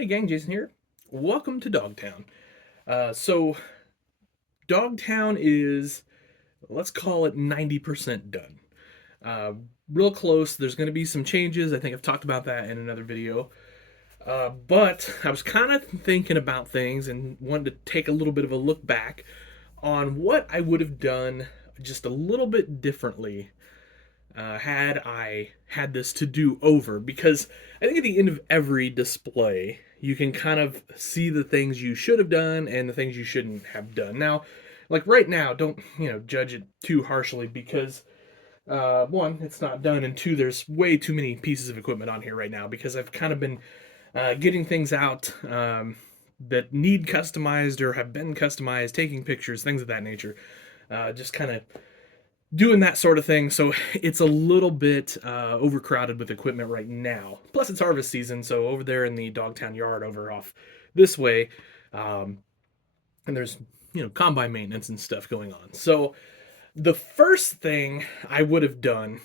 Hey gang, Jason here. Welcome to Dogtown. So Dogtown is, let's call it 90% done. Uh, Real close. There's going to be some changes. I think I've talked about that in another video. But I was kind of thinking about things and wanted to take a little bit of a look back on what I would have done just a little bit differently had I had this to do over, because I think at the end of every display, you can kind of see the things you should have done and the things you shouldn't have done. Now, like right now, don't judge it too harshly because one, it's not done, and two, there's way too many pieces of equipment on here right now because I've kind of been getting things out that need customized or have been customized, taking pictures, things of that nature. Just kind of doing that sort of thing. So it's a little bit overcrowded with equipment right now. Plus, it's harvest season, so over there in the Dogtown yard, over off this way, um, and there's combine maintenance and stuff going on. So the first thing I would have done,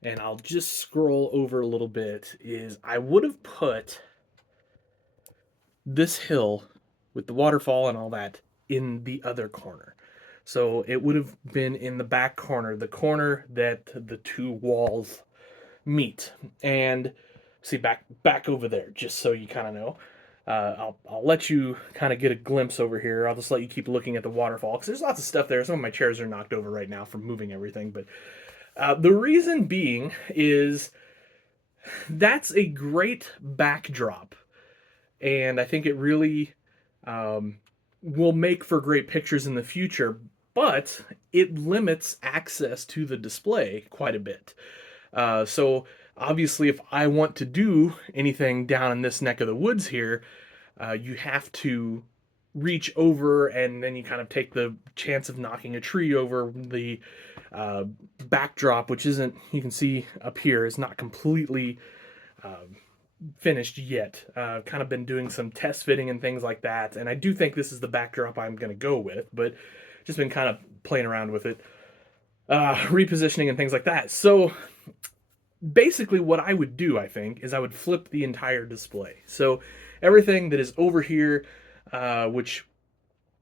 and I'll just scroll over a little bit, is I would have put this hill with the waterfall and all that in the other corner. So it would have been in the back corner, the corner that the two walls meet. And see, back over there, just so you kind of know. I'll let you kind of get a glimpse over here. I'll just let you keep looking at the waterfall because there's lots of stuff there. Some of my chairs are knocked over right now from moving everything. But the reason being is that's a great backdrop, and I think it really will make for great pictures in the future, but it limits access to the display quite a bit. So obviously, if I want to do anything down in this neck of the woods here, you have to reach over, and then you kind of take the chance of knocking a tree over. The uh, backdrop, which isn't, you can see up here, is not completely finished yet. Kind of been doing some test fitting and things like that, and I do think this is the backdrop I'm going to go with, but just been kind of playing around with it, repositioning and things like that. So basically what I would do, I think, is I would flip the entire display. So everything that is over here, which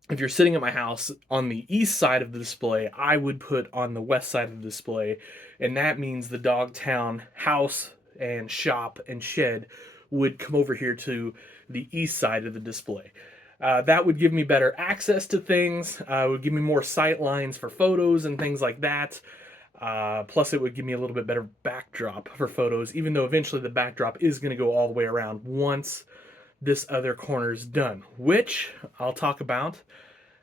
if you're sitting at my house on the east side of the display, I would put on the west side of the display, and that means the Dogtown house and shop and shed would come over here to the east side of the display. That would give me better access to things, would give me more sight lines for photos and things like that. Plus, it would give me a little bit better backdrop for photos, even though eventually the backdrop is going to go all the way around once this other corner is done, which I'll talk about.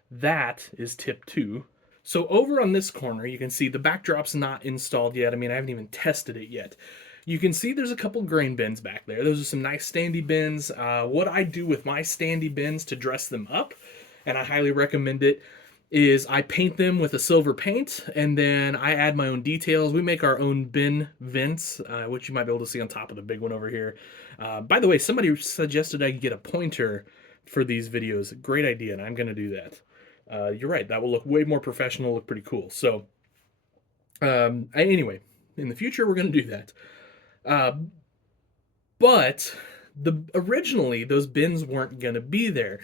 That is tip 2. So over on this corner, you can see the backdrop's not installed yet. I mean, I haven't even tested it yet. You can see there's a couple grain bins back there. Those are some nice standy bins. What I do with my standy bins to dress them up, and I highly recommend it, is I paint them with a silver paint, and then I add my own details. We make our own bin vents, which you might be able to see on top of the big one over here. By the way, somebody suggested I could get a pointer for these videos. Great idea, and I'm going to do that. You're right, that will look way more professional, look pretty cool. So, anyway, in the future, we're going to do that. But originally, those bins weren't going to be there.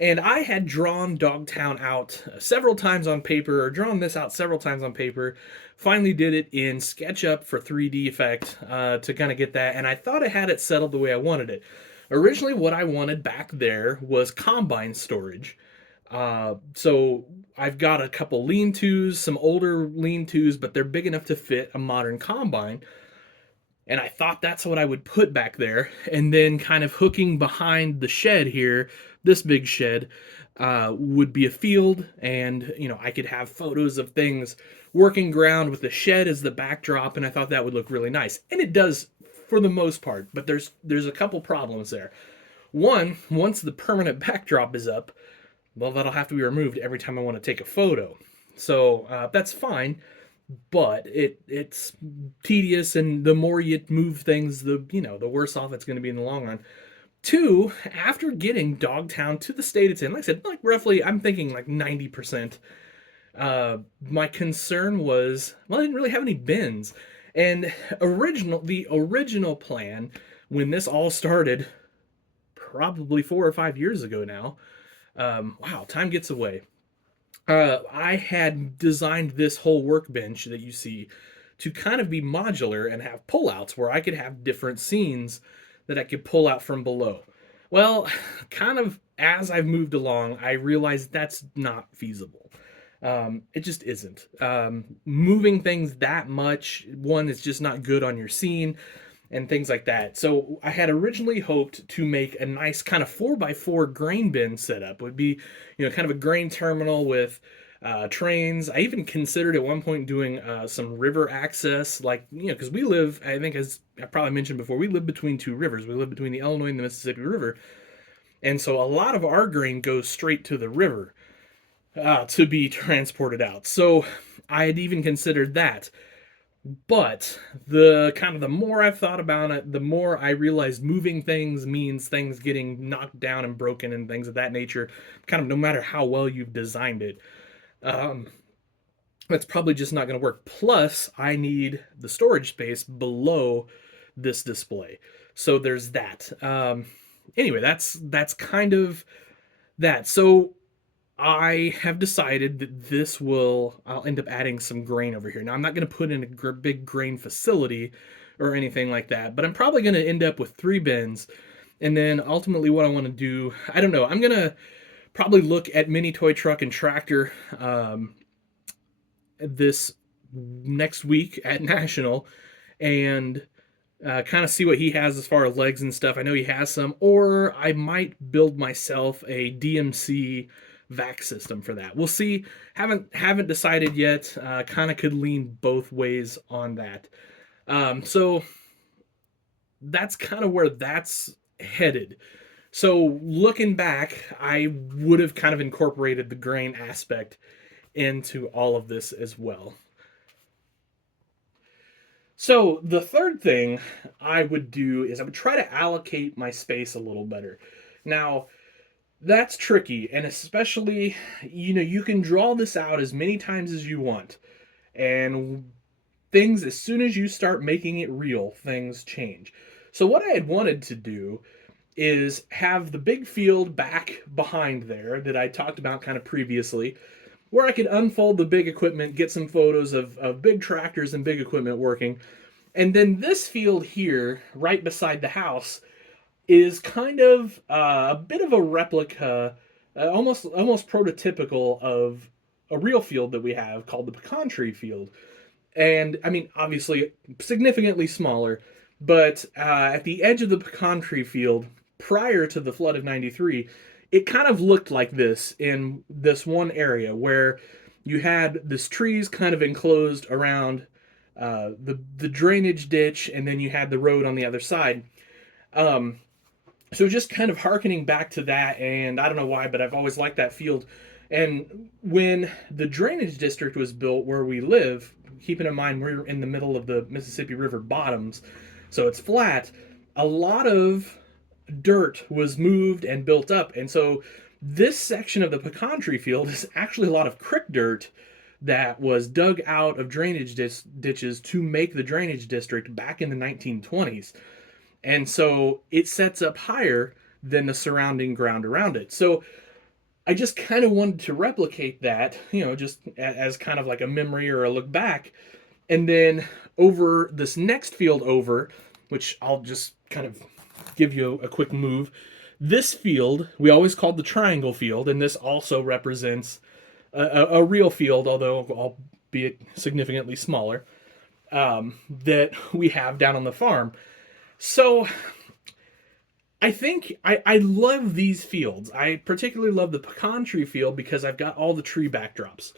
And I had drawn Dogtown out several times on paper, or drawn this out several times on paper. Finally did it in SketchUp for 3D effect to kind of get that. And I thought I had it settled the way I wanted it. Originally, what I wanted back there was combine storage. So I've got a couple lean-tos, some older lean-tos, but they're big enough to fit a modern combine. And I thought that's what I would put back there. And then kind of hooking behind the shed here, this big shed, would be a field. And, I could have photos of things working ground with the shed as the backdrop. And I thought that would look really nice. And it does for the most part. But there's a couple problems there. One, once the permanent backdrop is up, well, that'll have to be removed every time I want to take a photo. So that's fine. But it's tedious, and the more you move things, the worse off it's going to be in the long run. 2, after getting Dogtown to the state it's in, like I said, like roughly, I'm thinking like 90%. My concern was, well, I didn't really have any bins, and the original plan when this all started probably 4 or 5 years ago now. Wow, time gets away. I had designed this whole workbench that you see to kind of be modular and have pullouts where I could have different scenes that I could pull out from below. Well, kind of as I've moved along, I realized that's not feasible. It just isn't. Moving things that much, one, is just not good on your scene and things like that. So I had originally hoped to make a nice kind of 4x4 grain bin setup. It would be, kind of a grain terminal with trains. I even considered at one point doing some river access, like, because we live, I think, as I probably mentioned before, we live between two rivers. We live between the Illinois and the Mississippi River. And so a lot of our grain goes straight to the river to be transported out. So I had even considered that. But the more I've thought about it, the more I realized moving things means things getting knocked down and broken and things of that nature, kind of no matter how well you've designed it. Um, that's probably just not going to work. Plus, I need the storage space below this display. So there's that. Anyway, that's kind of that. So I have decided that I'll end up adding some grain over here. Now, I'm not going to put in a big grain facility or anything like that, but I'm probably going to end up with 3 bins. And then ultimately, what I want to do, I don't know, I'm going to probably look at Mini Toy Truck and Tractor this next week at National and kind of see what he has as far as legs and stuff. I know he has some, or I might build myself a DMC vac system for that. We'll see. Haven't decided yet. Kind of could lean both ways on that. So that's kind of where that's headed. So looking back, I would have kind of incorporated the grain aspect into all of this as well. So the third thing I would do is I would try to allocate my space a little better. Now, that's tricky, and especially, you can draw this out as many times as you want. And things, as soon as you start making it real, things change. So what I had wanted to do is have the big field back behind there that I talked about kind of previously, where I could unfold the big equipment, get some photos of big tractors and big equipment working. And then this field here, right beside the house, is kind of a bit of a replica, almost prototypical of a real field that we have called the pecan tree field. And I mean, obviously, significantly smaller, but at the edge of the pecan tree field, prior to the flood of '93, it kind of looked like this in this one area where you had this trees kind of enclosed around the drainage ditch, and then you had the road on the other side. So just kind of hearkening back to that, and I don't know why, but I've always liked that field. And when the drainage district was built where we live, keeping in mind we're in the middle of the Mississippi River bottoms, so it's flat, a lot of dirt was moved and built up. And so this section of the pecan tree field is actually a lot of creek dirt that was dug out of drainage ditches to make the drainage district back in the 1920s. And so it sets up higher than the surrounding ground around it. So I just kind of wanted to replicate that, just as kind of like a memory or a look back. And then over this next field over, which I'll just kind of give you a quick move. This field, we always called the triangle field, and this also represents a real field, although albeit significantly smaller, that we have down on the farm. So I think I love these fields. I particularly love the pecan tree field because I've got all the tree backdrops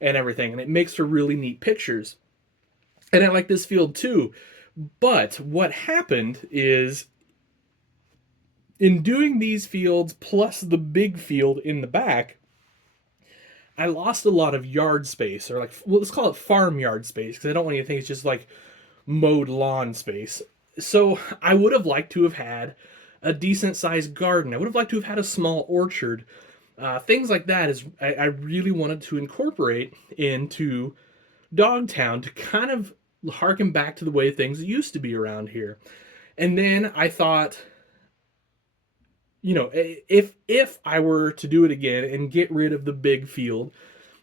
and everything, and it makes for really neat pictures. And I like this field too. But what happened is, in doing these fields plus the big field in the back, I lost a lot of yard space, or let's call it farm yard space, because I don't want you to think it's just like mowed lawn space. So I would have liked to have had a decent sized garden. I would have liked to have had a small orchard. Things like that is I really wanted to incorporate into Dogtown to kind of harken back to the way things used to be around here. And then I thought, if I were to do it again and get rid of the big field,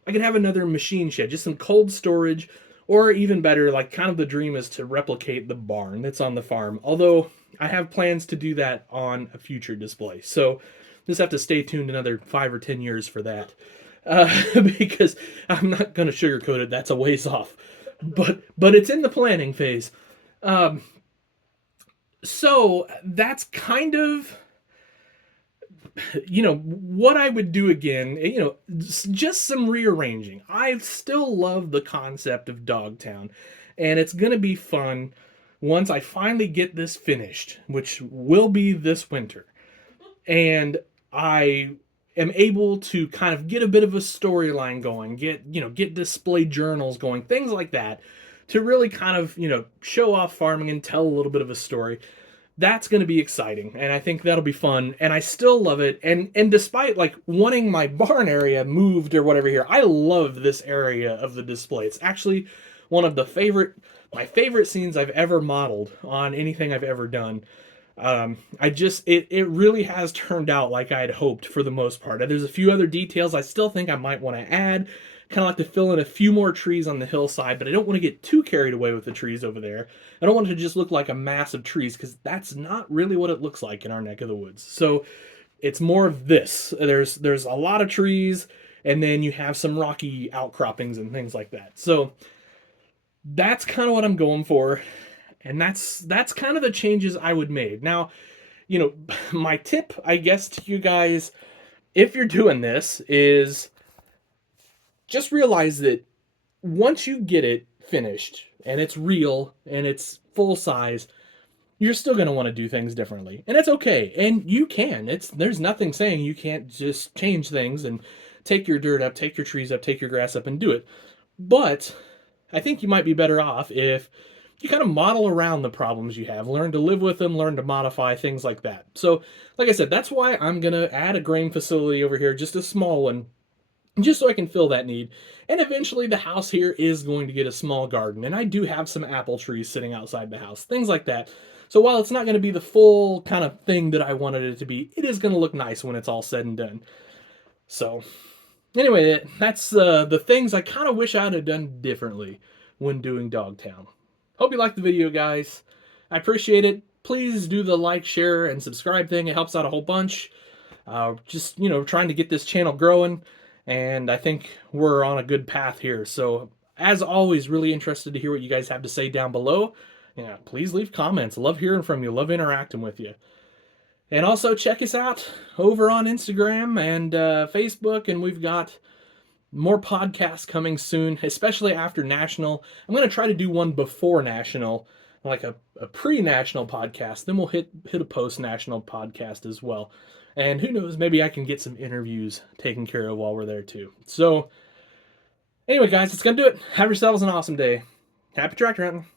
I could have another machine shed, just some cold storage, or even better, like kind of the dream is to replicate the barn that's on the farm. Although I have plans to do that on a future display, so just have to stay tuned another 5 or 10 years for that, because I'm not going to sugarcoat it. That's a ways off, but it's in the planning phase. Um, so that's kind of what I would do again, just some rearranging. I still love the concept of Dogtown, and it's going to be fun once I finally get this finished, which will be this winter. And I am able to kind of get a bit of a storyline going, get display journals going, things like that, to really kind of, show off farming and tell a little bit of a story. That's going to be exciting, and I think that'll be fun, and I still love it. And despite like wanting my barn area moved or whatever here, I love this area of the display. It's actually one of my favorite scenes I've ever modeled on anything I've ever done. It really has turned out like I had hoped for the most part. There's a few other details I still think I might want to add, kind of like to fill in a few more trees on the hillside, but I don't want to get too carried away with the trees over there. I don't want it to just look like a mass of trees, because that's not really what it looks like in our neck of the woods. So it's more of this. There's a lot of trees, and then you have some rocky outcroppings and things like that. So that's kind of what I'm going for, and that's kind of the changes I would make. Now, my tip, I guess, to you guys, if you're doing this, is just realize that once you get it finished and it's real and it's full size, you're still going to want to do things differently. And it's okay. And you can. There's nothing saying you can't just change things and take your dirt up, take your trees up, take your grass up and do it. But I think you might be better off if you kind of model around the problems you have, learn to live with them, learn to modify, things like that. So, like I said, that's why I'm going to add a grain facility over here, just a small one, just so I can fill that need. And eventually the house here is going to get a small garden, and I do have some apple trees sitting outside the house, things like that. So while it's not going to be the full kind of thing that I wanted it to be, it is going to look nice when it's all said and done. So anyway, that's the things I kind of wish I'd have done differently when doing Dogtown. Hope you liked the video, guys. I appreciate it. Please do the like, share, and subscribe thing. It helps out a whole bunch. Just, trying to get this channel growing, and I think we're on a good path here. So, as always, really interested to hear what you guys have to say down below. Yeah, please leave comments. Love hearing from you. Love interacting with you. And also check us out over on Instagram and Facebook, and we've got more podcasts coming soon, especially after National. I'm going to try to do one before National, like a pre-National podcast. Then we'll hit a post-National podcast as well. And who knows, maybe I can get some interviews taken care of while we're there too. So anyway, guys, that's going to do it. Have yourselves an awesome day. Happy tractor hunting.